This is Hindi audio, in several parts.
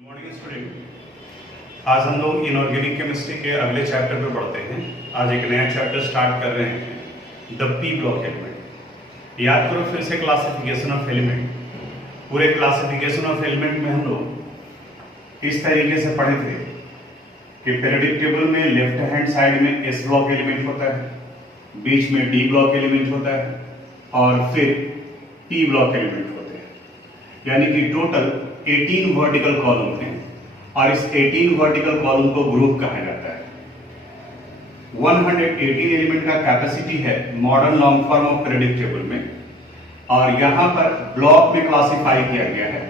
Good morning student. आज हम लोग इनऑर्गेनिक केमिस्ट्री के अगले चैप्टर पे पढ़ते हैं। आज एक नया चैप्टर स्टार्ट कर रहे हैं, द पी ब्लॉक एलिमेंट। याद करो फिर से क्लासिफिकेशन ऑफ एलिमेंट। पूरे क्लासिफिकेशन ऑफ एलिमेंट में हम लोग इस तरीके से पढ़े थे कि पीरियोडिक टेबल में लेफ्ट हैंड साइड में एस ब्लॉक एलिमेंट होता है, बीच में डी ब्लॉक एलिमेंट होता है और फिर पी ब्लॉक एलिमेंट होते हैं। यानी कि टोटल 18 वर्टिकल कॉलम हैं और इस 18 वर्टिकल कॉलम को ग्रुप कहा जाता है। 118 एलिमेंट का कैपेसिटी है modern long form of periodic table में, और यहां पर ब्लॉक में क्लासिफाई किया गया है।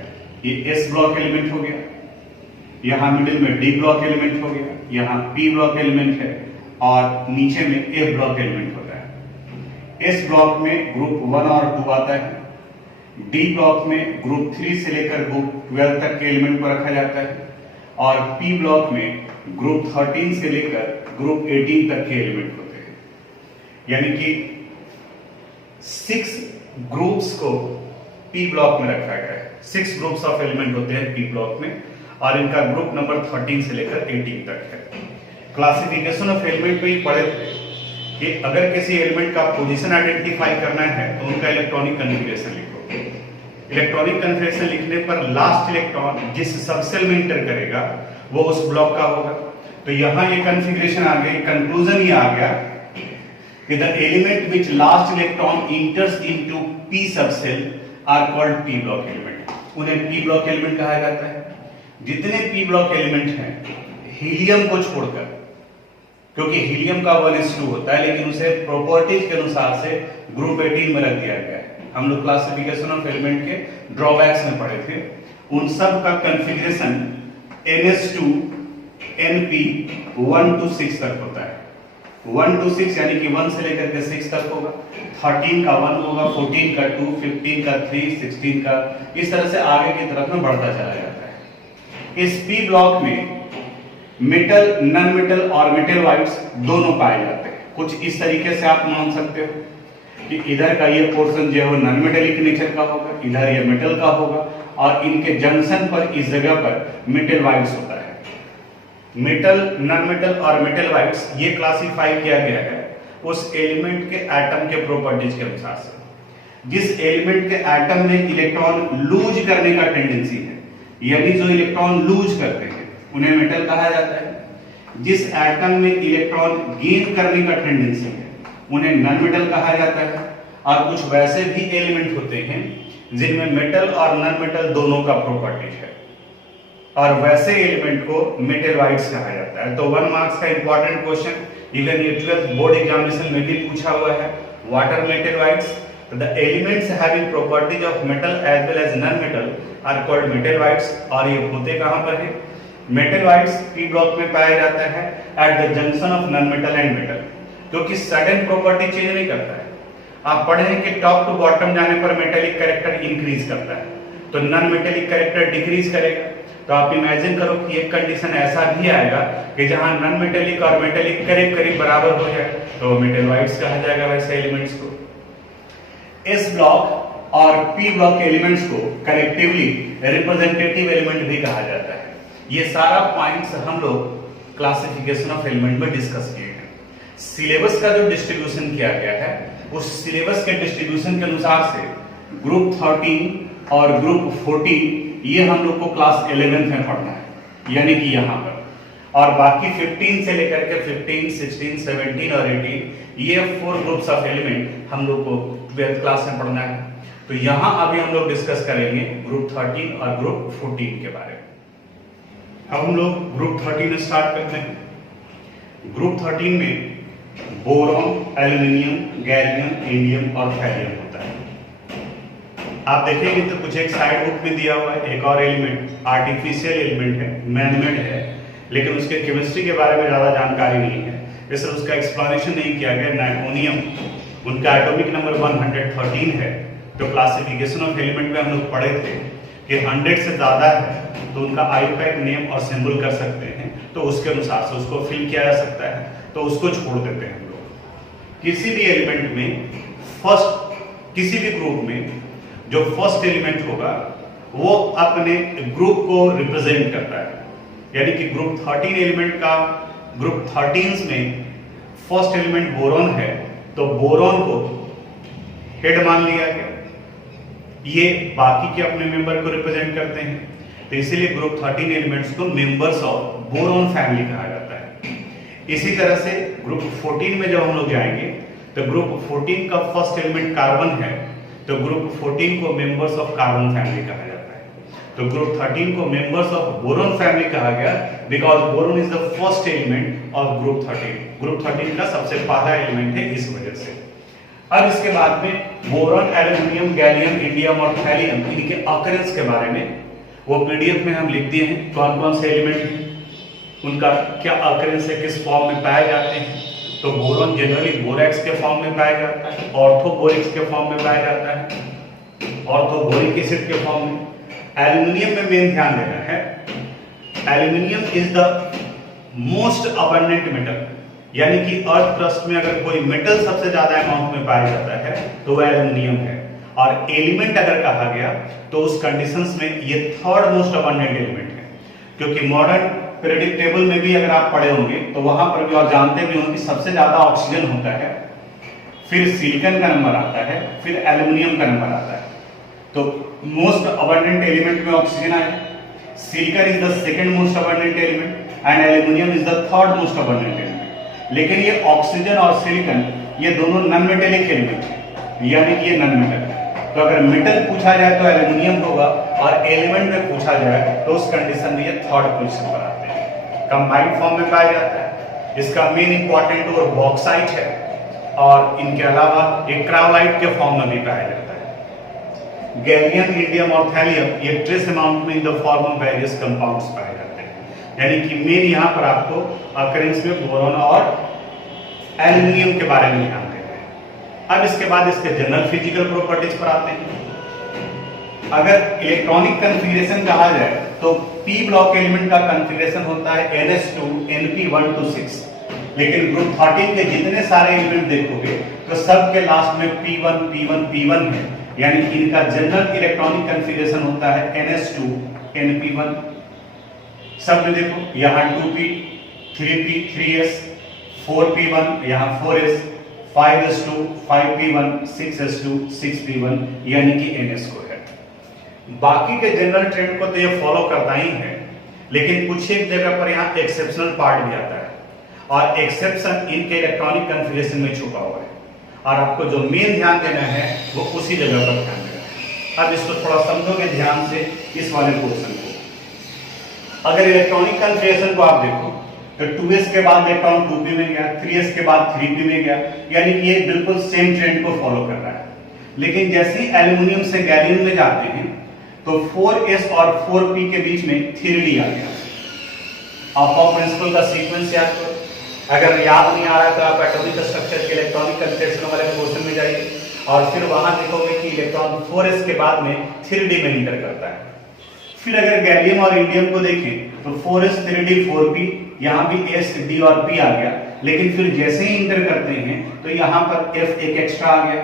ये एस ब्लॉक एलिमेंट हो गया, यहां मिडिल में डी ब्लॉक एलिमेंट हो गया, यहां पी ब्लॉक एलिमेंट है और नीचे में एफ ब्लॉक एलिमेंट होता है। एस ब्लॉक में ग्रुप 1 और 2 आता है, डी ब्लॉक में ग्रुप 3 से लेकर ग्रुप 12 तक के एलिमेंट को रखा जाता है और पी ब्लॉक में ग्रुप 13 से लेकर ग्रुप 18 तक के एलिमेंट होते हैं। यानी कि 6 ग्रुप्स को पी ब्लॉक में रखा गया है। 6 ग्रुप्स ऑफ एलिमेंट होते हैं पी ब्लॉक में और इनका ग्रुप नंबर 13 से लेकर 18 तक है। क्लासिफिकेशन ऑफ एलिमेंट में ही पढ़े थे कि अगर किसी एलिमेंट का पोजीशन आइडेंटिफाई करना है तो उनका इलेक्ट्रॉनिक कन्फिगरेशन लिखो। इलेक्ट्रॉनिक कन्फिगरेशन लिखने पर लास्ट इलेक्ट्रॉन जिस सबसेल में इंटर करेगा वो उस ब्लॉक का होगा। तो यहां ये कन्फिगरेशन आ गई, कंक्लूजन ये आ गया कि the element which last electron enters into p subshell are called p block element. उन्हें पी ब्लॉक एलिमेंट कहा जाता है। जितने पी ब्लॉक एलिमेंट हैं हीलियम को छोड़कर, क्योंकि हीलियम का 1:2 होता है लेकिन उसे प्रॉपर्टीज के अनुसार से ग्रुप 18 में रख दिया गया है। हम लोग क्लासिफिकेशन ऑफ एलिमेंट के ड्रॉबैक्स में पढ़े थे। उन सब का कॉन्फ़िगरेशन NS2 NP 1 to 6 तक होता है। 1 to 6 यानी कि 1 से लेकर के 6 तक होगा। 13 का 1 होगा, 14 का 2, 15 का 3, 16 का, इस तरह से आगे की तरफ में बढ़ता चला जाता है। इस पी ब्लॉक में मेटल, नॉन मेटल और मेटलवाइड्स दोनों पाए जाते हैं। कुछ इस तरीके से आप मान सकते हो कि इधर का ये पोर्शन जो है वो नॉन मेटेलिक नेचर का होगा, इधर ये मेटल का होगा और इनके जंक्शन पर इस जगह पर मेटलवाइड्स होता है। मेटल, नॉन मेटल और मेटलवाइड्स ये क्लासिफाई किया गया है उस एलिमेंट के एटम के प्रॉपर्टीज के अनुसार से। जिस एलिमेंट के एटम में इलेक्ट्रॉन लूज करने का टेंडेंसी है, यानी जो इलेक्ट्रॉन लूज करते हैं उन्हें मेटल कहा जाता है। जिस एटम में इलेक्ट्रॉन गेन करने का टेंडेंसी है उन्हें नॉन मेटल कहा जाता है। और कुछ वैसे भी एलिमेंट होते हैं जिनमें मेटल और नॉन मेटल दोनों का प्रॉपर्टीज है और वैसे एलिमेंट को मेटलवाइड्स कहा जाता है। तो 1 मार्क्स का इंपॉर्टेंट क्वेश्चन, इवन ये 12th बोर्ड एग्जामिनेशन में भी पूछा हुआ है, what are metalloids? The elements having properties of metal as well as non metal are called metalloids. और ये होते कहां पर है? मेटलवाइड्स पी ब्लॉक में पाया जाता है at the junction of non metal and metal, क्योंकि सडन प्रॉपर्टी चेंज नहीं करता है। आप पढ़े हैं कि टॉप टू बॉटम जाने पर मेटेलिक कैरेक्टर इंक्रीज करता है तो नॉन मेटेलिक कैरेक्टर डिक्रीज करेगा। तो आप इमेजिन करो कि एक कंडीशन ऐसा भी आएगा कि जहां नॉन मेटेलिक और मेटेलिक करीब करीब बराबर हो जाए तो मेटलवाइड्स कहा जाएगा वैसे एलिमेंट्स को। एस ब्लॉक और पी ब्लॉक एलिमेंट्स को कलेक्टिवली रिप्रेजेंटेटिव एलिमेंट भी कहा जाता है। ये सारा पॉइंट्स हम लोग क्लासिफिकेशन ऑफ एलिमेंट में डिस्कस किए हैं। सिलेबस का जो डिस्ट्रीब्यूशन किया गया है उस सिलेबस के डिस्ट्रीब्यूशन के अनुसार से ग्रुप 13 और ग्रुप 14 ये हम लोग को क्लास 11th में पढ़ना है, यानी कि यहाँ पर। और बाकी 15 से लेकर के 15, 16, 17 और 18 ये 4 ग्रुप्स ऑफ एलिमेंट हम लोग को 12th क्लास में पढ़ना है। तो यहाँ अभी हम लोग डिस्कस करेंगे ग्रुप 13 और ग्रुप 14 के बारे में। अब हम लोग ग्रुप 13 स्टार्ट करते हैं। ग्रुप 13 में बोरॉन, एल्युमिनियम, गैलियम, इंडियम और थैलियम होता है। आप देखेंगे तो कुछ एक साइड बुक में दिया हुआ है एक और एलिमेंट, आर्टिफिशियल एलिमेंट है, मैनमेड है, लेकिन उसके केमिस्ट्री के बारे में ज्यादा जानकारी नहीं है, इसलिए उसका एक्सप्लेनेशन नहीं किया गया। नाइट्रोनियम, उनका एटॉमिक नंबर 113 है। तो क्लासिफिकेशन ऑफ एलिमेंट में हम लोग पढ़े थे कि 100 से ज्यादा है तो उनका आईयूपैक नेम और सिंबल कर सकते हैं, तो उसके अनुसार से उसको फिल किया जा सकता है, तो उसको छोड़ देते हैं हम लोग। किसी भी एलिमेंट में फर्स्ट, किसी भी ग्रुप में जो फर्स्ट एलिमेंट होगा वो अपने ग्रुप को रिप्रेजेंट करता है। यानी कि ग्रुप 13 एलिमेंट का ग्रुप 13 में फर्स्ट एलिमेंट बोरॉन है, तो बोरॉन को हेड मान लिया गया। ये बाकी के अपने मेंबर को रिप्रेजेंट करते हैं, तो इसीलिए ग्रुप 13 एलिमेंट्स को मेंबर्स ऑफ बोरॉन फैमिली कहा जाता है। इसी तरह से ग्रुप 14 में जब हम लोग जाएंगे तो ग्रुप 14 का फर्स्ट एलिमेंट कार्बन है, तो ग्रुप 14 को मेंबर्स ऑफ कार्बन फैमिली कहा जाता है। तो ग्रुप 13 को मेंबर्स ऑफ बोरॉन फैमिली कहा गया because boron is the first element of group 13। Group 13 का सबसे पहला एलिमेंट है इस वजह से। अब इसके बाद में बोरॉन, एल्यूमिनियम, गैलियम, इंडियम और थैलियम इनके ऑकरेंस के बारे में वो पीडीएफ में हम लिख दिए हैं, कौन कौन से एलिमेंट हैं, उनका क्या ऑकरेंस है, किस फॉर्म में पाए जाते हैं। तो बोरॉन जनरली बोरैक्स के फॉर्म में पाया जाता है, ऑर्थोबोरिक्स के फॉर्म में पाया जाता है, ऑर्थोबोरिक एसिड के फॉर्म में। एल्यूमिनियम में मेन ध्यान देना है, aluminium is the most abundant metal, यानी कि अर्थ क्रस्ट में अगर कोई मेटल सबसे ज्यादा अमाउंट में पाया जाता है तो वह एल्यूमिनियम है। और एलिमेंट अगर कहा गया तो उस कंडीशंस में ये थर्ड मोस्ट अबंडेंट एलिमेंट है, क्योंकि मॉडर्न पीरियोडिक टेबल में भी अगर आप पढ़े होंगे तो वहां पर भी और जानते भी होंगे सबसे ज्यादा ऑक्सीजन होता है, फिर सिलिकॉन का नंबर आता है, फिर एल्यूमिनियम का नंबर आता है। तो मोस्ट अबंडेंट एलिमेंट में ऑक्सीजन आया, silicon is the second most abundant element and aluminium is the third most abundant element. लेकिन ये ऑक्सीजन और सिलिकॉन ये दोनों नॉन मेटेलिक एलिमेंट है, यानी कि ये नॉन मेटल। तो अगर मेटल पूछा जाए तो एल्यूमिनियम होगा और एलिमेंट में पूछा जाए तो उस कंडीशन में ये थर्ड पोजीशन पर आते हैं। कंबाइंड फॉर्म में पाया जाता है। इसका मेन इंपॉर्टेंट और बॉक्साइट है और इनके अलावा एक क्रायोलाइट के फॉर्म में भी पाया जाता है। गैलियम, इंडियम और थैलियम ये ट्रेस अमाउंट में in the form of various compounds पाए जाते हैं। यानी कि मेन यहाँ पर आपको ऑकरेंस में बोरॉन और एल्यूमिनियम के बारे में ध्यान देना है। अब इसके बाद इसके जनरल फिजिकल प्रॉपर्टीज पर आते हैं। अगर इलेक्ट्रॉनिक कॉन्फ़िगरेशन कहा जाए तो p ब्लॉक एलिमेंट का कॉन्फ़िगरेशन होता है NH2 Np126, लेकिन ग्रुप 13 के जितने सारे एलिमेंट देखोगे तो सबके लास्ट में P1 P1 P1 है, यानी कि इनका जनरल इलेक्ट्रॉनिक कॉन्फ़िगरेशन होता है NH2 Np1। सब में देखो यहाँ 2p 3p 3s 4p1 यहाँ 4s 5s2 5p1 6s2 6p1 यानी कि ns को है। बाकी के जनरल ट्रेंड को तो ये फॉलो करता ही है, लेकिन कुछ एक जगह पर यहाँ एक्सेप्शनल पार्ट भी आता है और एक्सेप्शन इनके इलेक्ट्रॉनिक कॉन्फ़िगरेशन में छुपा हुआ है और आपको जो मेन ध्यान देना है वो उसी जगह पर ध्यान देना है। अब इसको थोड़ा समझोगे ध्यान से इस वाले पोर्शन को। अगर इलेक्ट्रॉनिक कॉन्फ़िगरेशन को आप देखो तो 2s के बाद इलेक्ट्रॉन 2p में गया, 3s के बाद 3p में गया, यानी कि ये बिल्कुल सेम ट्रेंड को फॉलो कर रहा है। लेकिन जैसे ही एल्यूमिनियम से गैलियम में जाते हैं तो 4s और 4p के बीच में 3d आ गया। आप प्रिंसिपल का सीक्वेंस याद करो, अगर याद नहीं आ रहा है तो आप एटॉमिक स्ट्रक्चर के इलेक्ट्रॉनिक कॉन्फ़िगरेशन वाले पोर्शन में जाइए और फिर वहां देखोगे कि इलेक्ट्रॉन 4s के बाद में 3d में इंटर करता है। फिर अगर गैलियम और इंडियम को देखें तो 4s 3d 4p, यहाँ भी s d और p आ गया, लेकिन फिर जैसे ही इंटर करते हैं तो यहाँ पर f एक एक्स्ट्रा आ गया।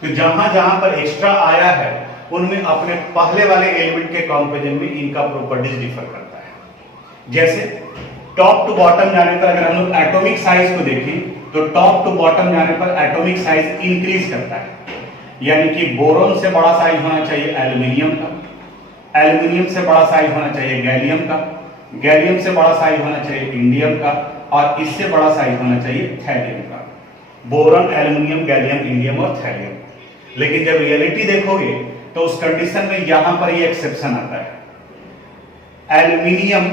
तो जहां जहां पर एक्स्ट्रा आया है उनमें अपने पहले वाले एलिमेंट के कंपैरिजन में इनका प्रॉपर्टीज डिफर करता है। जैसे टॉप टू बॉटम जाने पर अगर हम लोग एटॉमिक साइज को देखें तो टॉप टू बॉटम जाने पर एटॉमिक साइज इंक्रीज करता है, यानी कि बोरॉन से बड़ा साइज होना चाहिए एल्यूमिनियम का, एल्यूमिनियम से बड़ा साइज होना चाहिए गैलियम का, गैलियम से बड़ा साइज होना चाहिए इंडियम का और इससे बड़ा साइज होना चाहिए थैलियम का। बोरॉन, एल्यूमिनियम, गैलियम, इंडियम और थैलियम। लेकिन जब रियलिटी देखोगे तो उस कंडीशन में यहां पर ये एक्सेप्शन आता है, एल्यूमिनियम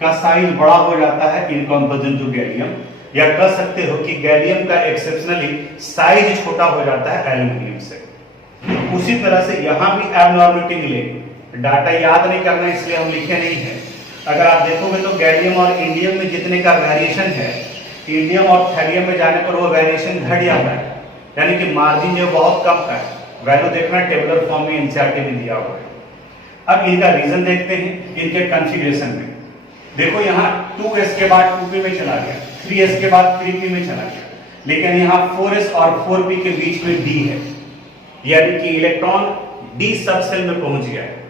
का साइज बड़ा हो जाता है इन कंपैरिजन टू गैलियम, या कह सकते हो कि गैलियम का एक्सेप्शनली साइज छोटा हो जाता है एल्यूमिनियम से। उसी तरह से यहां भी एबनॉर्मलिटी मिलेगी। डाटा याद नहीं करना इसलिए हम लिखे नहीं है। अगर आप देखोगे तो गैलियम और इंडियम में जितने का वेरिएशन है, इंडियम और थैलियम में जाने पर वो वेरिएशन घट जाता है, यानी कि मार्जिन जो बहुत कम का है। वैल्यू देखना टेबुलर फॉर्म में एनसीईआरटी में दिया हुआ है। अब इनका रीजन देखते हैं इनके कॉन्फ़िगरेशन में। देखो यहाँ 2s के बाद 2p में चला गया, 3s के बाद 3p में चला गया, लेकिन यहाँ 4s और 4p के बीच में d है, यानी कि इलेक्ट्रॉन डी सब सेल में पहुंच गया है।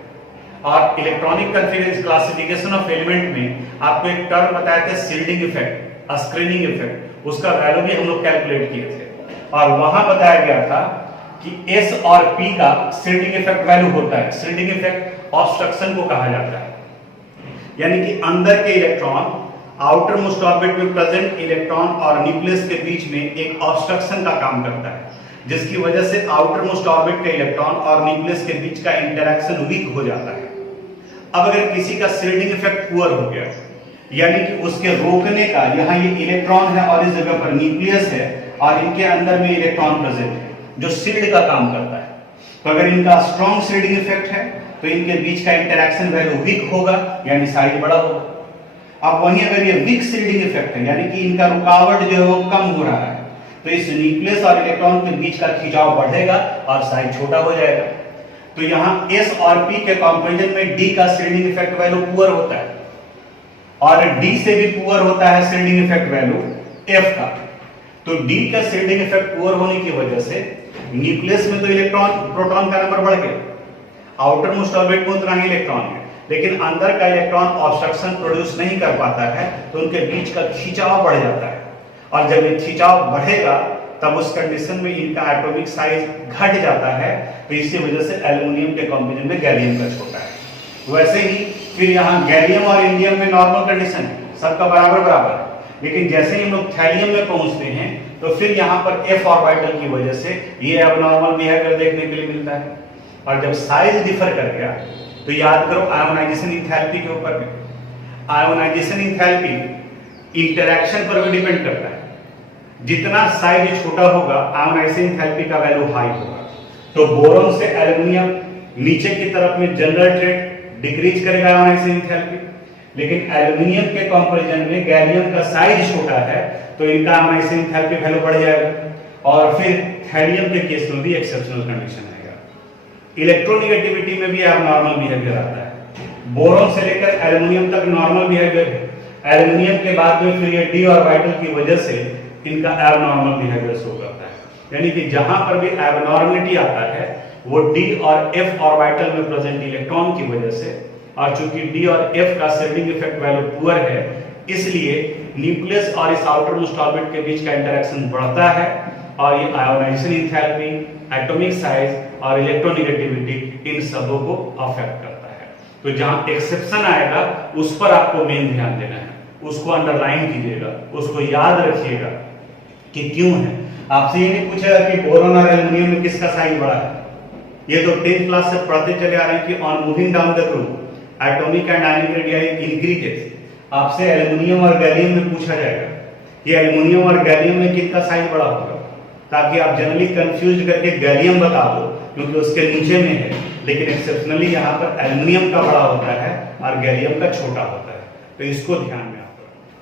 और electronic configuration classification of element में आपको एक टर्म बताया था शील्डिंग इफेक्ट, स्क्रीनिंग इफेक्ट, उसका वैल्यू भी हम लोग कैलकुलेट किए थे और वहां बताया गया था कि एस और पी का शील्डिंग इफेक्ट वैल्यू होता है। शील्डिंग इफेक्ट ऑब्स्ट्रक्शन को कहा जाता है, यानी कि अंदर के इलेक्ट्रॉन आउटर मोस्ट ऑर्बिट में प्रेजेंट इलेक्ट्रॉन और न्यूक्लियस के बीच में एक ऑब्स्ट्रक्शन का काम करता है, जिसकी वजह से आउटर मोस्ट ऑर्बिट के इलेक्ट्रॉन और न्यूक्लियस के बीच का इंटरेक्शन वीक हो जाता है। अब अगर किसी का शील्डिंग इफेक्ट पुअर हो गया, यानी कि उसके रोकने का, यहाँ ये इलेक्ट्रॉन है और इस जगह पर न्यूक्लियस है और इनके अंदर में इलेक्ट्रॉन प्रेजेंट है जो शील्ड का काम करता है, तो अगर इनका स्ट्रॉन्ग शील्डिंग इफेक्ट है तो इनके बीच का इंटरेक्शन वैल्यू वीक होगा, यानी साइज बड़ा होगा। अब वहीं अगर ये वीक शील्डिंग इफेक्ट है, यानी कि इनका रुकावट जो है वो कम हो रहा है, तो इस न्यूक्लियस और इलेक्ट्रॉन के बीच का खिंचाव बढ़ेगा और साइज छोटा हो जाएगा। तो यहाँ S और P के कंपैरिजन में D का शील्डिंग इफेक्ट वैल्यू पुअर होता है और D से भी पुअर होता है शील्डिंग इफेक्ट वैल्यू F का। तो D का शील्डिंग इफेक्ट पुअर होने की वजह से न्यूक्लियस में तो इलेक्ट्रॉन प्रोटॉन का नंबर बढ़ गया, आउटर मोस्ट ऑर्बिट में उतना ही इलेक्ट्रॉन है, लेकिन अंदर का इलेक्ट्रॉन ऑब्स्ट्रक्शन प्रोड्यूस नहीं कर पाता है, तो उनके बीच का खिंचाव बढ़ जाता है और जब ये खिंचाव बढ़ेगा तब उस कंडीशन में इनका एटॉमिक साइज घट जाता है, तो इसी वजह से एल्युमिनियम के कंपैरिजन में गैलियम का छोटा है। वैसे ही फिर यहाँ गैलियम और इंडियम में नॉर्मल कंडीशन है, सबका बराबर बराबर है, लेकिन जैसे ही हम लोग थैलियम में पहुंचते हैं तो फिर यहाँ पर f ऑर्बिटल की वजह से ये एबनॉर्मल बिहेवियर देखने के लिए मिलता है। और जब साइज डिफर कर गया तो याद करो आयोनाइजेशन इंथैल्पी के ऊपर में, आयोनाइजेशन इंथैल्पी इंटरेक्शन पर भी डिपेंड करता है। जितना साइज छोटा होगा आयोनाइजेशन इंथैल्पी का वैल्यू हाई होगा। तो बोरॉन से एल्युमिनियम नीचे की तरफ में जनरल ट्रेड डिक्रीज करेगा आयोनाइजेशन इंथैल्पी, लेकिन एल्युमिनियम के कंपैरिजन में गैलियम का साइज छोटा है तो इनका आयोनाइजेशन इंथैल्पी वैल्यू बढ़ जाएगा। और फिर थैलियम के केस में भी एक्सेप्शनल कंडीशन आएगा। इलेक्ट्रोनेगेटिविटी में भी एबनॉर्मल बिहेवियर आता है। बोरॉन से लेकर एल्युमिनियम तक नॉर्मल बिहेवियर है, एल्युमिनियम के बाद में फिर ये डी ऑर्बिटल की वजह से इनका एबनॉर्मल बिहेवियर शो करता है। यानी कि जहां पर भी एबनॉर्मलिटी आता है वो डी और एफ ऑर्बिटल में प्रेजेंट इलेक्ट्रॉन की वजह से, और चूंकि डी और एफ का शील्डिंग इफेक्ट वैल्यू पुअर है, इसलिए न्यूक्लियस और इस आउटर मोस्ट ऑर्बिट के बीच का इंटरेक्शन बढ़ता है और ये आयोनाइजेशन इंथैल्पी, एटॉमिक साइज और इलेक्ट्रोनेगेटिविटी इन सबों को अफेक्ट करता है। तो जहां एक्सेप्शन आएगा उस पर आपको मेन ध्यान देना है, उसको अंडरलाइन कीजिएगा, उसको याद रखिएगा कि क्यों है। आपसे ये नहीं पूछेगा कि बोरॉन और एल्युमिनियम में किसका साइज बड़ा है, ये तो 10th क्लास से पढ़ते चले आ रहे हैं कि on moving down the group atomic and ionic radius increases. आपसे एल्युमिनियम और गैलियम में पूछा जाएगा कि एल्युमिनियम और गैलियम में किसका साइज बड़ा होगा, ताकि आप जनरली कंफ्यूज करके गैलियम बता दो क्योंकि उसके नीचे में है, लेकिन एक्सेप्शनली यहाँ पर एल्युमिनियम का बड़ा होता है और गैलियम का छोटा होता है। तो इसको ध्यान में आप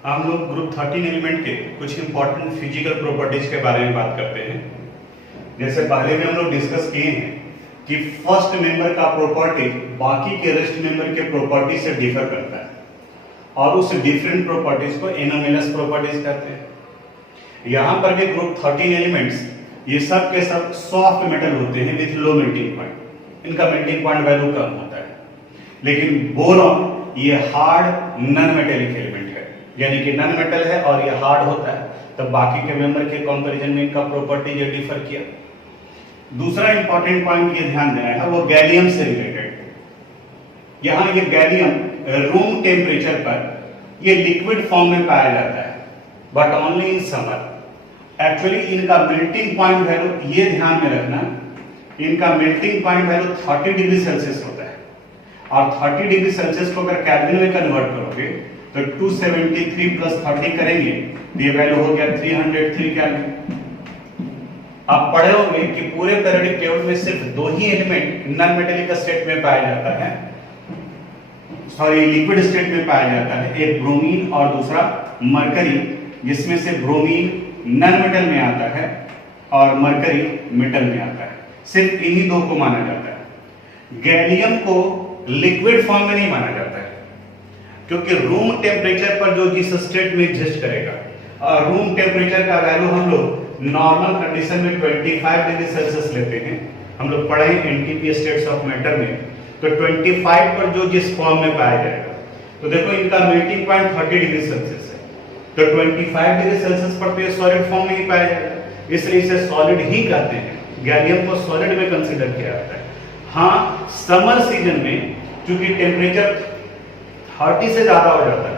हम लोग ग्रुप 13 एलिमेंट के कुछ इंपॉर्टेंट फिजिकल प्रॉपर्टीज के बारे में बात करते हैं। जैसे पहले भी हम लोग डिस्कस किए हैं कि फर्स्ट मेंबर का प्रॉपर्टी बाकी के रेस्ट मेंबर के प्रॉपर्टी से डिफर करता है और उस डिफरेंट प्रॉपर्टीज को एनोमेलस प्रॉपर्टीज कहते हैं। यहां पर भी ग्रुप 13 एलिमेंट्स ये सब के सब सॉफ्ट मेटल होते हैं विथ लो मेल्टिंग पॉइंट, इनका मेल्टिंग पॉइंट वैल्यू कम होता है। लेकिन बोरॉन ये हार्ड नॉन मेटेलिक एलिमेंट है, यानी कि नॉन मेटल है और ये हार्ड होता है, तब बाकी के मेंबर के कंपैरिजन में इनका प्रॉपर्टी ये डिफर किया। दूसरा इंपॉर्टेंट पॉइंट ये ध्यान देना है वो गैलियम से रिलेटेड। यहां ये गैलियम रूम टेम्परेचर पर ये लिक्विड फॉर्म में पाया जाता है, but only in summer. Actually इनका मेल्टिंग पॉइंट वैल्यू ये ध्यान में रखना, इनका melting point value 30 degree Celsius होता है और 30 डिग्री सेल्सियस को अगर केल्विन में कन्वर्ट करोगे तो 273 प्लस 30 करेंगे तो ये वैल्यू हो गया 303 केल्विन। आप पढ़े होंगे कि पूरे पीरियोडिक टेबल में सिर्फ दो ही एलिमेंट नॉन मेटेलिक स्टेट में पाया जाता है, सॉरी लिक्विड स्टेट में पाया जाता है, एक ब्रोमीन और दूसरा मरकरी, जिसमें से ब्रोमीन नॉन मेटल में आता है और मरकरी मेटल में आता है। सिर्फ इन्हीं दो को माना जाता है। गैलियम को लिक्विड फॉर्म में नहीं माना जाता है क्योंकि रूम टेम्परेचर पर जो जिस स्टेट में एग्जिस्ट करेगा, और रूम टेम्परेचर का वैल्यू हम लोग नॉर्मल कंडीशन में 25 डिग्री सेल्सियस लेते हैं हम लोग पढ़े एनटीपी स्टेट्स ऑफ मैटर में, तो 25 पर जो जिस फॉर्म में पाया जाएगा, तो देखो इनका मेल्टिंग पॉइंट 30 डिग्री सेल्सियस है, तो 25 डिग्री सेल्सियस पर तो ये सॉलिड फॉर्म में ही पाया जाएगा, इसलिए इसे सॉलिड ही कहते हैं। गैलियम को सॉलिड में कंसीडर किया जाता है। हाँ, समर सीजन में चूंकि टेम्परेचर 30 से ज्यादा हो जाता है,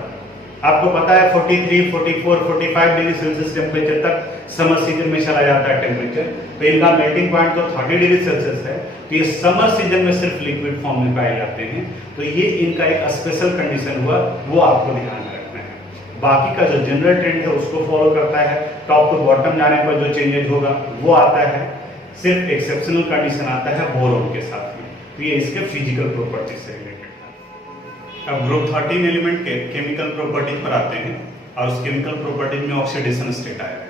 आपको पता है 43, 44, 45 डिग्री सेल्सियस टेम्परेचर तक समर सीजन में चला जाता है टेम्परेचर, तो इनका मेल्टिंग पॉइंट तो 30 डिग्री सेल्सियस है, तो ये समर सीजन में सिर्फ लिक्विड फॉर्म में पाए जाते हैं। तो ये इनका एक स्पेशल कंडीशन हुआ, वो आपको ध्यान में रखना है। बाकी का जो जनरल ट्रेंड है उसको फॉलो करता है, टॉप टू बॉटम जाने पर जो चेंजेस होगा वो आता है, सिर्फ एक्सेप्शनल कंडीशन आता है बोरोन के साथ में। तो ये इसके फिजिकल प्रॉपर्टीज से रिलेटेड था। अब ग्रुप 13 एलिमेंट के केमिकल प्रॉपर्टीज पर आते हैं, और उस केमिकल प्रॉपर्टीज में ऑक्सीडेशन स्टेट आएगा।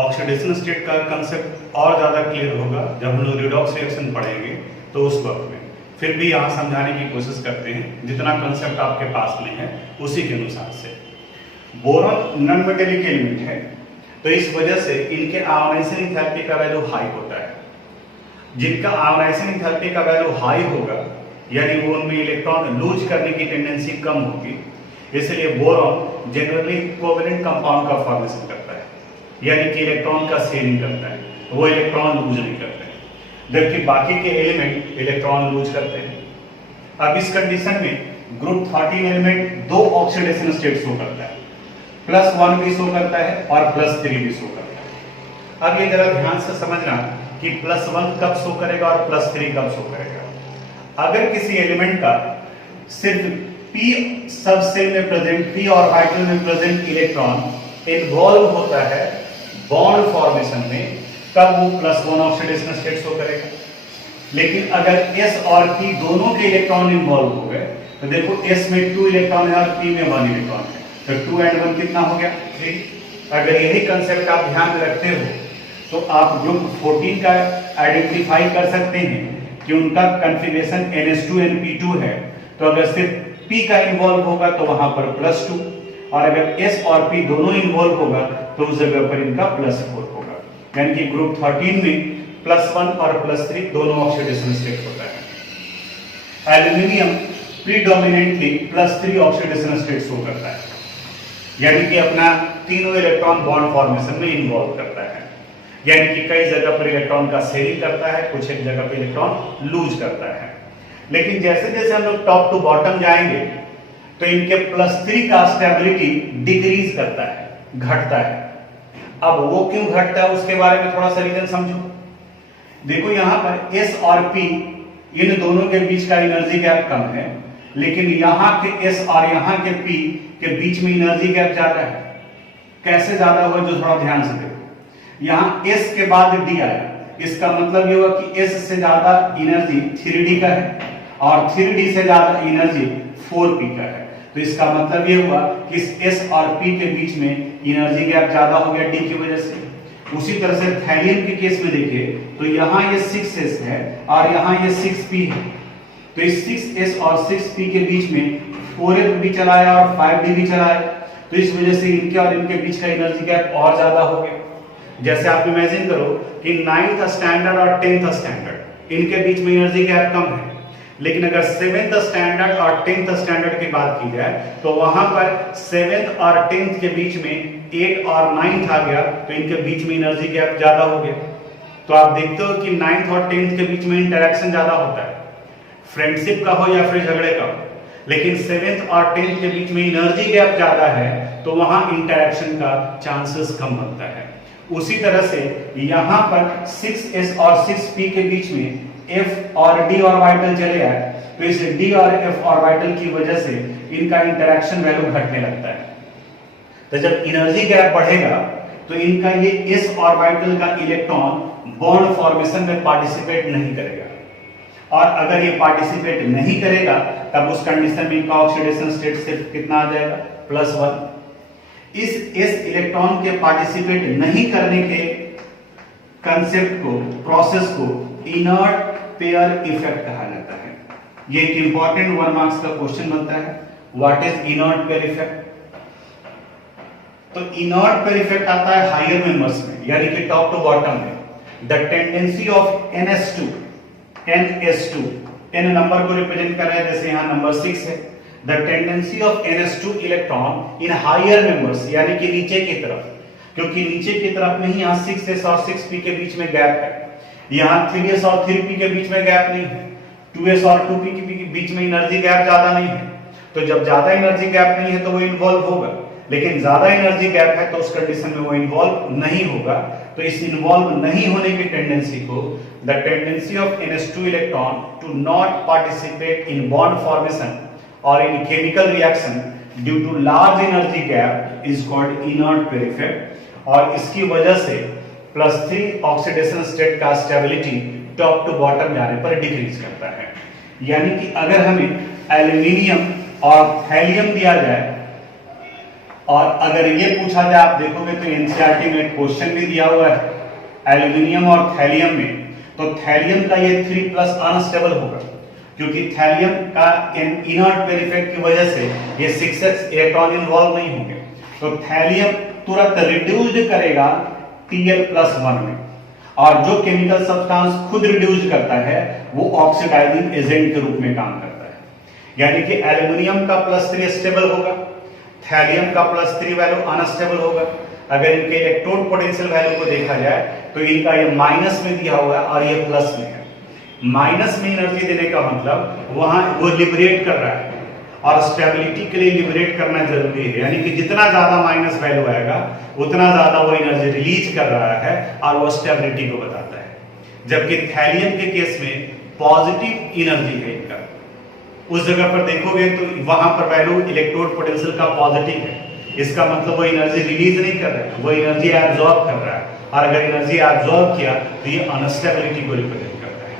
ऑक्सीडेशन स्टेट का कंसेप्ट और ज्यादा क्लियर होगा जब हम लोग रिडॉक्स रिएक्शन पढ़ेंगे, तो उस वक्त में फिर भी यहाँ समझाने की कोशिश करते हैं, जितना कंसेप्ट आपके पास में है उसी के अनुसार से। बोरॉन नॉन मेटेलिक एलिमेंट है, तो इस वजह से इनके आयोनाइजेशन एंथैल्पी का वैल्यू हाई होता है। जिनका आयोनाइजेशन एंथैल्पी का वैल्यू हाई होगा, यानी वो उनमें इलेक्ट्रॉन लूज करने की टेंडेंसी कम होगी, इसलिए बोरॉन जनरली कोवेलेंट कंपाउंड का फॉर्मेशन करता है, यानी कि इलेक्ट्रॉन का शेयरिंग करता है, वो इलेक्ट्रॉन लूज नहीं करते हैं, जबकि बाकी के एलिमेंट इलेक्ट्रॉन लूज करते हैं। अब इस कंडीशन में ग्रुप 13 एलिमेंट दो ऑक्सीडेशन स्टेट शो करता है, +1 भी शो करता है और +3 भी शो करता है। अब ये जरा ध्यान से समझना कि +1 कब शो करेगा और +3 कब शो करेगा। अगर किसी एलिमेंट का सिर्फ p सब सेल में प्रेजेंट, p ऑर्बिटल में प्रेजेंट इलेक्ट्रॉन इन्वॉल्व होता है बॉन्ड फॉर्मेशन में, तब वो +1 ऑक्सीडेशन स्टेट शो करेगा। लेकिन अगर s और p दोनों के इलेक्ट्रॉन इन्वॉल्व हो गए, तो देखो s में 2 इलेक्ट्रॉन है और p में 1 इलेक्ट्रॉन है, तो 2 and 1 कितना हो गया? 3। अगर यही कंसेप्ट आप ध्यान में रखते हो, तो आप ग्रुप 14 का आइडेंटिफाई कर सकते हैं कि उनका कॉन्फ़िगरेशन NH2NP2 है, तो अगर सिर्फ P का इन्वॉल्व होगा तो वहां पर +2, और अगर S और P दोनों इन्वॉल्व होगा तो उस जगह पर इनका +4 होगा। यानी कि ग्रुप 13 में +1 और +3 दोनों ऑक्सीडेशन स्टेट होता है। Aluminium predominantly +3 oxidation state show करता है, यानी कि अपना तीनों इलेक्ट्रॉन बॉन्ड फॉर्मेशन में इन्वॉल्व करता है, यानी कि कई जगह पर इलेक्ट्रॉन का शेयरिंग करता है, कुछ एक जगह पर इलेक्ट्रॉन लूज करता है। लेकिन जैसे जैसे हम लोग टॉप टू बॉटम जाएंगे, तो इनके +3 का स्टेबिलिटी डिक्रीज करता है, घटता है। अब वो क्यों घटता है उसके बारे में थोड़ा सा रीजन समझो। देखो यहाँ पर S और P, इन दोनों के बीच का एनर्जी गैप कम है, लेकिन यहाँ के S और यहाँ के P के बीच में एनर्जी गैप ज्यादा है। कैसे ज्यादा हुआ, जो थोड़ा ध्यान से देखो। यहाँ S के बाद D आया, इसका मतलब ये हुआ कि S से ज्यादा एनर्जी 3D का है और 3D से ज्यादा एनर्जी 4P का है। तो इसका मतलब ये हुआ कि इस S और P के बीच में एनर्जी गैप ज्यादा हो गया D की वजह से। उसी तरह से थैलियम के केस में देखिए, तो यहाँ ये 6S है और यहाँ ये 6P है, तो इस 6S और 6P के बीच में 4F भी चलाया और 5D भी चलाया, तो इस वजह से इनके और इनके बीच का एनर्जी गैप और ज्यादा हो गया। जैसे आप इमेजिन करो कि 9th स्टैंडर्ड और 10th स्टैंडर्ड, इनके बीच में एनर्जी गैप कम है, लेकिन अगर 7th स्टैंडर्ड और 10th स्टैंडर्ड की बात की जाए, तो वहां पर 7th और 10th के बीच में 8 और 9th आ गया, तो इनके बीच में एनर्जी गैप ज्यादा हो गया। तो आप देखते हो कि 9th और 10th के बीच में इंटरेक्शन ज्यादा होता है, फ्रेंडशिप का हो या फिर झगड़े का हो, लेकिन 7th और 10th के बीच में एनर्जी गैप ज्यादा है, तो वहां इंटरेक्शन का चांसेस कम बनता है। उसी तरह से यहां पर 6S और 6P के बीच में F और D ऑर्बिटल चले आए, तो इस D और F ऑर्बिटल की वजह से इनका इंटरेक्शन वैल्यू घटने लगता है। तो जब एनर्जी गैप बढ़ेगा, तो इनका ये S ऑर्बिटल का इलेक्ट्रॉन बॉन्ड फॉर्मेशन में पार्टिसिपेट नहीं करेगा, और अगर ये पार्टिसिपेट नहीं करेगा, तब उस कंडीशन में इनका ऑक्सीडेशन स्टेट सिर्फ कितना आ जाएगा? +1। इस S इलेक्ट्रॉन के पार्टिसिपेट नहीं करने के कंसेप्ट को, प्रोसेस को इनर्ट पेयर इफेक्ट कहा जाता है। ये एक इंपॉर्टेंट 1 मार्क्स का क्वेश्चन बनता है, what is inert pair effect. तो इनर्ट पेयर इफेक्ट आता है हायर मेंबर्स में, यानी कि टॉप टू बॉटम में। The tendency of NS2 n number को रिप्रेजेंट कर रहा है, जैसे यहां नंबर 6 है। The tendency of NS2 electron in higher members, यानी कि नीचे की तरफ, क्योंकि नीचे की तरफ में ही यहां 6s और 6p के बीच में गैप है, यहां 3s और 3p के बीच में गैप नहीं है, 2s और 2p के बीच में एनर्जी गैप ज्यादा नहीं है। तो जब ज्यादा एनर्जी गैप नहीं है तो वो इन्वॉल्व होगा, लेकिन ज्यादा एनर्जी गैप है तो उस कंडीशन में वो इन्वॉल्व नहीं होगा। तो इस इन्वॉल्व नहीं होने की टेंडेंसी को the tendency of NS2 electron to not participate in bond formation और in chemical reaction due to large energy gap is called inert pair effect. और इसकी वजह से +3 ऑक्सीडेशन स्टेट का स्टेबिलिटी टॉप टू बॉटम जाने पर डिक्रीज करता है। यानी कि अगर हमें एल्यूमिनियम और थैलियम दिया जाए और अगर ये पूछा जाए, आप देखोगे तो एनसीईआरटी में क्वेश्चन भी दिया हुआ है एल्यूमिनियम और थैलियम में, तो थैलियम का ये 3+ अनस्टेबल होगा, क्योंकि थैलियम का इनर्ट पेयर इफेक्ट की वजह से ये 6s इलेक्ट्रॉन इन्वॉल्व नहीं होंगे, तो थैलियम तुरंत रिड्यूस्ड करेगा Tl+1 में, और जो केमिकल सब्सटेंस खुद रिड्यूस करता है वो ऑक्सीडाइजिंग एजेंट के रूप में काम करता है। यानी कि एल्यूमिनियम का +3 स्टेबल होगा, थैलियम का +3 वैल्यू अनस्टेबल होगा। अगर इनके इलेक्ट्रोड पोटेंशियल वैल्यू को देखा जाए तो इनका ये माइनस में दिया हुआ है और ये प्लस में है। माइनस में एनर्जी देने का मतलब वहां वो लिबरेट कर रहा है, और स्टेबिलिटी के लिए लिबरेट करना जरूरी है, यानी कि जितना ज्यादा माइनस वैल्यू आएगा उतना ज्यादा वो एनर्जी रिलीज कर रहा है और वो स्टेबिलिटी को बताता है। जबकि थैलियम के केस में पॉजिटिव एनर्जी है इनका, उस जगह पर देखोगे तो वहां पर वैल्यू इलेक्ट्रोड पोटेंशियल का पॉजिटिव है, इसका मतलब वो एनर्जी रिलीज नहीं कर रहा है, वो एनर्जी एब्जॉर्ब कर रहा है, और अगर एनर्जी एब्जॉर्ब किया तो ये अनस्टेबिलिटी को रिप्रेजेंट करता है।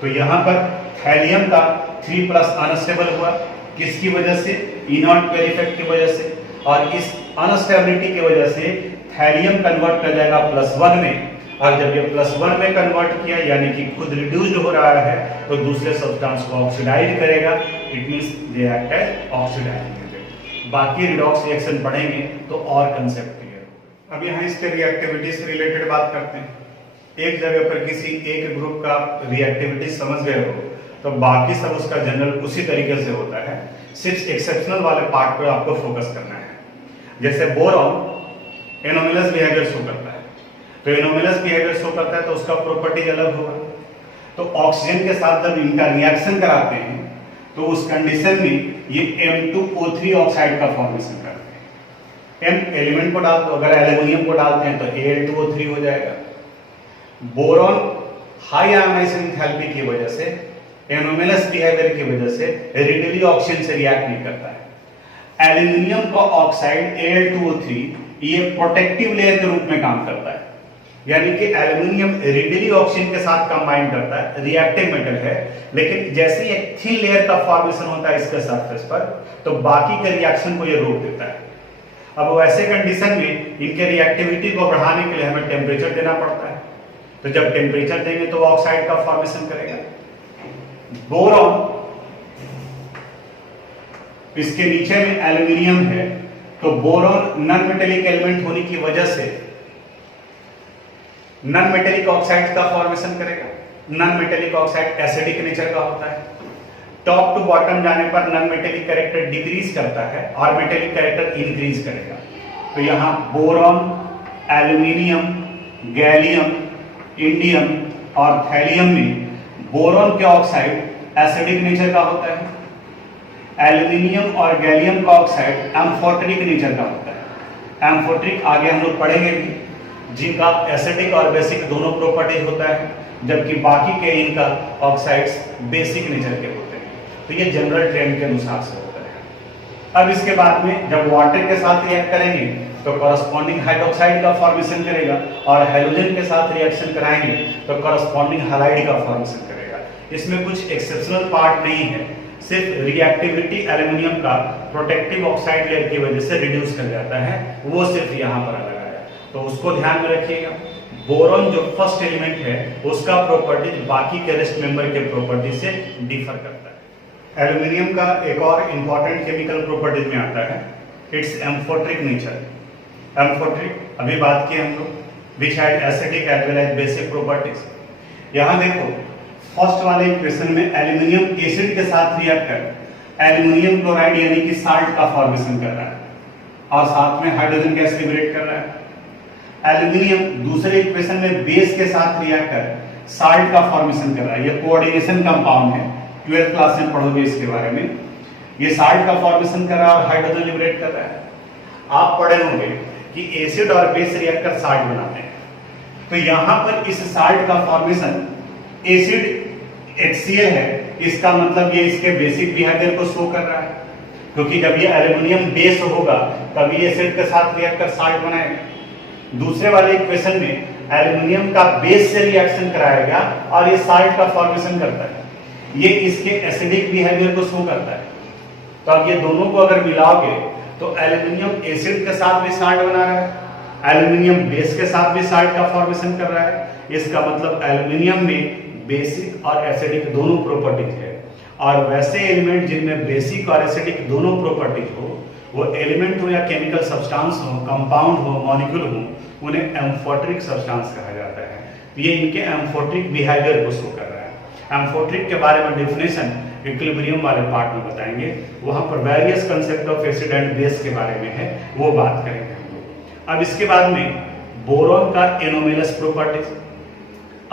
तो यहां पर थैलियम का 3+ अनस्टेबल हुआ, किसकी वजह से? इनर्ट पेयर इफेक्ट की वजह से, और इस अनस्टेबिलिटी की वजह से थैलियम कन्वर्ट कर जाएगा +1 में, और जब ये +1 में कन्वर्ट किया यानी कि खुद रिड्यूस्ड हो रहा है तो दूसरे सब्सटेंस को ऑक्सीडाइज करेगा, it means they act as oxidising agent. बाकी रिडॉक्स रिएक्शन पढ़ेंगे तो और कांसेप्ट क्लियर होगा। अब यहाँ इसके रिएक्टिविटी से रिलेटेड बात करते हैं। एक जगह पर किसी एक ग्रुप का रिएक्टिविटी समझ गए हो तो बाकी सब उसका जनरल उसी तरीके से होता है, सिर्फ एक्सेप्शनल वाले पार्ट पर आपको फोकस करना है। जैसे बोरॉन एनोमलस बिहेवियर शो करता है, तो एनोमलस बिहेवियर शो करता है तो उसका प्रॉपर्टीज अलग होगा। तो ऑक्सीजन के साथ जब इनका रिएक्शन कराते हैं तो उस कंडीशन में ये M2O3 ऑक्साइड का फॉर्मेशन करते हैं। M एलिमेंट को डाल दो, अगर एल्यूमिनियम को डालते हैं तो Al2O3 हो जाएगा। बोरॉन हाई आयोनाइजेशन एंथैल्पी की वजह से, एनोमलस बिहेवियर की वजह से रेडियली ऑक्सीजन से रिएक्ट नहीं करता है। एल्यूमिनियम का ऑक्साइड Al2O3 ये प्रोटेक्टिव लेयर के रूप में काम करता है, यानी कि एल्यूमिनियम रेडियली ऑक्सीजन के साथ कंबाइन करता है, रिएक्टिव मेटल है, लेकिन जैसे ही एक थिन लेयर का फॉर्मेशन होता है इसके सरफेस पर तो बाकी के रिएक्शन को ये रोक देता है। अब वैसे कंडीशन में इनके रिएक्टिविटी को बढ़ाने के लिए हमें टेम्परेचर देना पड़ता है, तो जब टेम्परेचर देंगे तो ऑक्साइड का फॉर्मेशन करेगा। बोरॉन, इसके नीचे में एल्यूमिनियम है, तो बोरॉन नॉन मेटेलिक एलिमेंट होने की वजह से नॉन मेटेलिक ऑक्साइड का फॉर्मेशन करेगा। Non metallic oxide acidic nature का होता है। टॉप टू बॉटम जाने पर नॉन मेटेलिक कैरेक्टर डिक्रीज करता है और मेटेलिक कैरेक्टर इंक्रीज करेगा। तो यहां बोरॉन, एल्यूमिनियम, गैलियम, इंडियम और थैलियम में बोरॉन के ऑक्साइड एसिडिक नेचर का होता है, एल्यूमिनियम और गैलियम का ऑक्साइड एम्फोटेरिक नेचर का होता है। एम्फोटेरिक आगे हम लोग पढ़ेंगे भी, जिनका एसिडिक और बेसिक दोनों प्रॉपर्टीज होता है, जबकि बाकी के इनका ऑक्साइड्स बेसिक नेचर के होते हैं। तो ये जनरल ट्रेंड के अनुसार से होता है। अब इसके बाद में जब वाटर के साथ रिएक्ट करेंगे तो कॉरस्पॉन्डिंग हाइड्रोक्साइड का फॉर्मेशन करेगा, और हेलोजन के साथ रिएक्शन कराएंगे तो कॉरस्पॉन्डिंग हैलाइड का फॉर्मेशन करेगा। इसमें कुछ एक्सेप्शनल पार्ट नहीं है, सिर्फ रिएक्टिविटी एल्यूमिनियम का प्रोटेक्टिव ऑक्साइड लेयर की वजह से रिड्यूस कर जाता है, वो सिर्फ यहाँ पर अलग आया, तो उसको ध्यान में रखिएगा। बोरॉन जो फर्स्ट एलिमेंट है उसका प्रॉपर्टीज बाकी के रेस्ट मेंबर के प्रॉपर्टी से डिफर करता है। एल्यूमिनियम का एक और इंपॉर्टेंट केमिकल प्रॉपर्टीज में आता है इट्स एम्फोटेरिक नेचर। एम्फोटेरिक अभी बात की हम लोग, which had acidic as well as basic properties. यहाँ देखो फर्स्ट वाले इक्वेशन में एल्यूमिनियम एसिड के साथ रिएक्ट कर एल्यूमिनियम क्लोराइड यानी कि साल्ट का फॉर्मेशन कर रहा है और साथ में हाइड्रोजन गैस लिबरेट कर रहा है। एल्यूमिनियम दूसरे इक्वेशन में बेस के साथ रिएक्ट कर साल्ट का फॉर्मेशन कर रहा है। ये कोऑर्डिनेशन कंपाउंड है, 12th क्लास में पढ़ोगे इसके बारे में। ये साल्ट का फॉर्मेशन कर रहा है और हाइड्रोजन लिबरेट कर रहा है। आप पढ़े होंगे कि एसिड और बेस रिएक्ट कर साल्ट बनाते हैं, तो यहां पर इस साल्ट का फॉर्मेशन एसिड HCl है, इसका मतलब ये इसके बेसिक बिहेवियर को शो कर रहा है, क्योंकि जब ये एल्यूमिनियम बेस होगा तभी एसिड के साथ रिएक्ट कर साल्ट बनाएगा। दूसरे वाले इक्वेशन में एल्यूमिनियम का बेस से रिएक्शन कराएगा और ये साल्ट का फॉर्मेशन करता है, ये इसके एसिडिक बिहेवियर को शो करता है। तो अब ये दोनों को अगर मिलाओगे तो एल्यूमिनियम एसिड के साथ भी साल्ट बना रहा है, एल्यूमिनियम बेस के साथ भी साल्ट का फॉर्मेशन कर रहा है। इसका मतलब एल्यूमिनियम में बेसिक और एसिडिक दोनों प्रॉपर्टीज है, और वैसे एलिमेंट जिनमें बेसिक और एसिडिक दोनों प्रॉपर्टीज हो, वो एलिमेंट हो या केमिकल सब्सटेंस हो, कंपाउंड हो, मॉलिक्यूल हो, उन्हें एम्फोटेरिक सब्सटेंस कहा जाता है। ये इनके एम्फोटेरिक बिहेवियर को शो कर रहा है। एम्फोटेरिक के बारे में डेफिनेशन इक्विलिब्रियम वाले पार्ट में बताएंगे, वहां पर various concept of acid and base के बारे में है, वो बात करेंगे हम लोग। अब इसके बाद में बोरॉन का एनोमेलस प्रॉपर्टीज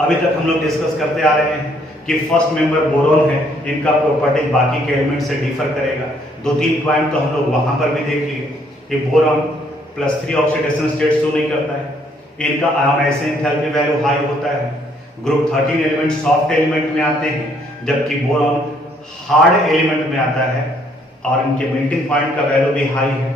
अभी तक हम लोग डिस्कस करते आ रहे हैं कि फर्स्ट मेंबर बोरॉन है, इनका प्रॉपर्टीज बाकी के एलिमेंट से डिफर करेगा। 2-3 पॉइंट तो हम लोग वहां पर भी देख लिए कि बोरॉन +3 ऑक्सीडेशन स्टेट शो नहीं करता है, इनका आयोनाइजेशन एंथैल्पी वैल्यू हाई होता है, ग्रुप 13 एलिमेंट सॉफ्ट एलिमेंट में आते हैं, जबकि बोरॉन हार्ड एलिमेंट में आता है और इनके मेल्टिंग पॉइंट का वैल्यू भी हाई है।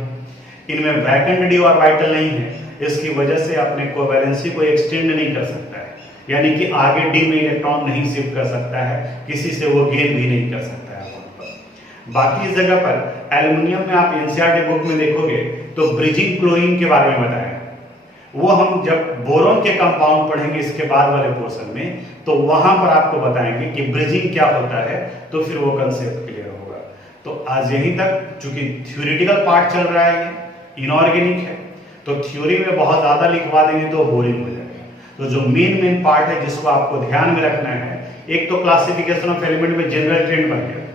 इनमें वैकेंट डी ऑर्बिटल नहीं है, इसकी वजह से अपने कोवैलेंसी को एक्सटेंड नहीं कर सकता है, यानी कि आगे डी में इलेक्ट्रॉन नहीं शिफ्ट कर सकता है, किसी से वो गेन भी नहीं कर सकता है। बाकी इस जगह पर एल्यूमिनियम में आप एनसीईआरटी बुक में देखोगे तो ब्रिजिंग क्लोरीन के बारे में बताया, वो हम जब बोरॉन के कंपाउंड पढ़ेंगे इसके बाद वाले पोर्शन में, तो वहां पर आपको बताएंगे कि ब्रिजिंग क्या होता है, तो फिर वो कंसेप्ट क्लियर होगा। तो आज यहीं तक, चूंकि थ्योरेटिकल पार्ट चल रहा है, इनऑर्गेनिक है, तो थ्योरी में बहुत ज्यादा लिखवा देंगे तो बोरिंग हो जाएगा। तो जो मेन पार्ट है जिसको आपको ध्यान में रखना है, एक तो क्लासिफिकेशन ऑफ एलिमेंट में जनरल ट्रेंड बन गया,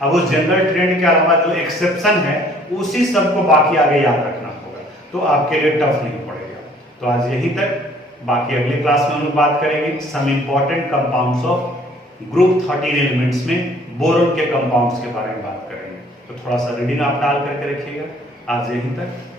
अब उस जनरल ट्रेंड के अलावा जो एक्सेप्शन है उसी सबको बाकी आगे याद रखना होगा, तो आपके लिए टफ नहीं पड़ेगा। तो आज यहीं तक, बाकी अगली क्लास में हम लोग बात करेंगे some important compounds of group 13 elements में बोरॉन के कंपाउंड्स के बारे में बात करेंगे। तो थोड़ा सा रीडिंग आप डाल करके रखिएगा। आज यहीं तक।